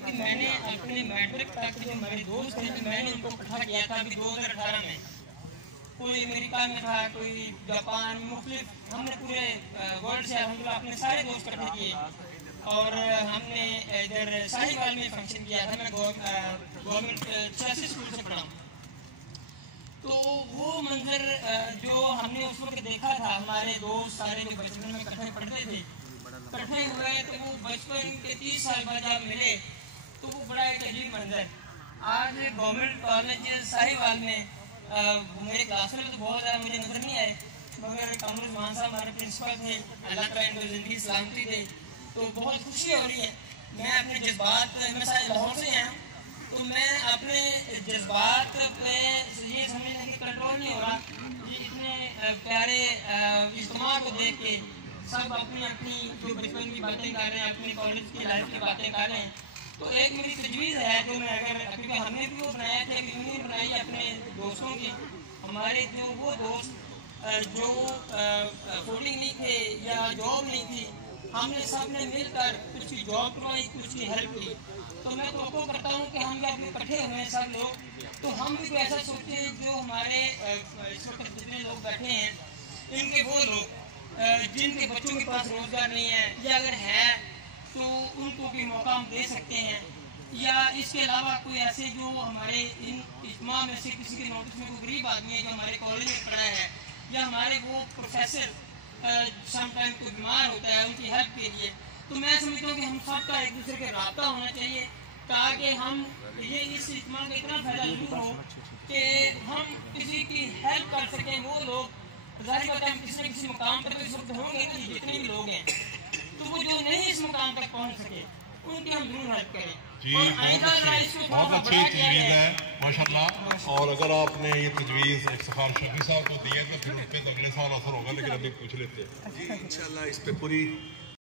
थी कि मैंने अपने मैट्रिक तक जो मेरे दोस्त थे तो मैंने उनको इकट्ठा किया था अभी 2018 में। कोई अमेरिका में था, कोई जापान, मुख्तलिफ हमने पूरे वर्ल्ड से अलहमदुलिल्लाह अपने सारे दोस्त इकट्ठे किए और हमने इधर साहिवाल में फंक्शन किया था। मैं गवर्नमेंट 86 स्कूल से पढ़ा। तो वो मंजर जो हमने उस वक्त देखा था, हमारे दोस्त सारे जो बचपन में इकट्ठे पढ़ते थे इकट्ठे हुए, तो वो बचपन के 30 साल बाद जब मिले तो वो बड़ा एक अजीब मंजर। आज गवर्नमेंट कॉलेज साहिवाल में मेरे क्लास में तो बहुत ज़्यादा मुझे नजर नहीं आए, मगर कमरुल मान साहब हमारे प्रिंसिपल थे, अल्लाह ताला इनको जिंदगी सलामती दे, तो बहुत खुशी हो रही है। मैं अपने जज्बात, मैं सारे लाहौर से हैं, तो मैं अपने जज्बात पे ये समझने की कंट्रोल नहीं हो रहा। ये इतने प्यारे इज्तिमा को देख के सब अपनी अपनी जो बचपन की बातें कर रहे हैं, अपनी कॉलेज की लाइफ की बातें कर रहे हैं। तो एक मेरी तजवीज़ है जो मैं अगर, क्योंकि हमने भी वो बनाया था, यूनियन बनाई अपने दोस्तों की। हमारे जो वो दोस्त जो कोडिंग नहीं थे या जॉब नहीं थी, हमने सब ने मिलकर कुछ की जॉब करवाई, कुछ की हेल्प की। तो मैं तो करता हूँ कि हम जब इकट्ठे हुए हैं सब लोग, तो हम भी ऐसा सोचें जो हमारे इस वक्त जितने लोग बैठे हैं, इनके वो लोग जिनके बच्चों के पास रोजगार नहीं है, या अगर है तो उनको भी मौका हम दे सकते हैं। या इसके अलावा कोई ऐसे जो हमारे इन इज्तिमा में से किसी के नोटिस में कोई गरीब आदमी है जो हमारे कॉलेज में पढ़ा है, या हमारे वो प्रोफेसर समटाइम कोई बीमार होता है, उनकी हेल्प के लिए, तो मैं समझता हूँ कि हम सबका एक दूसरे के राब्ता होना चाहिए, ताकि हम ये इस इज्तिमा का इतना फायदा जरूर हो कि हम किसी की हेल्प कर सकें। वो लोग जाहिर बात है हम किसी न किसी मुकाम पर तो इस वक्त होंगे कि जितने भी लोग हैं, तो वो जो नहीं इस मुकाम तक पहुँच सके उनकी हम जरूर हेल्प करें। जी, बहुत अच्छी तजवीज़ है माशाल्लाह। और अगर आपने ये तजवीज़ एक सफार शफी साहब को दी है तो फिर उस पर तो अगले साल असर होगा, लेकिन अभी पूछ लेते हैं। जी इंशाल्लाह इस पे पूरी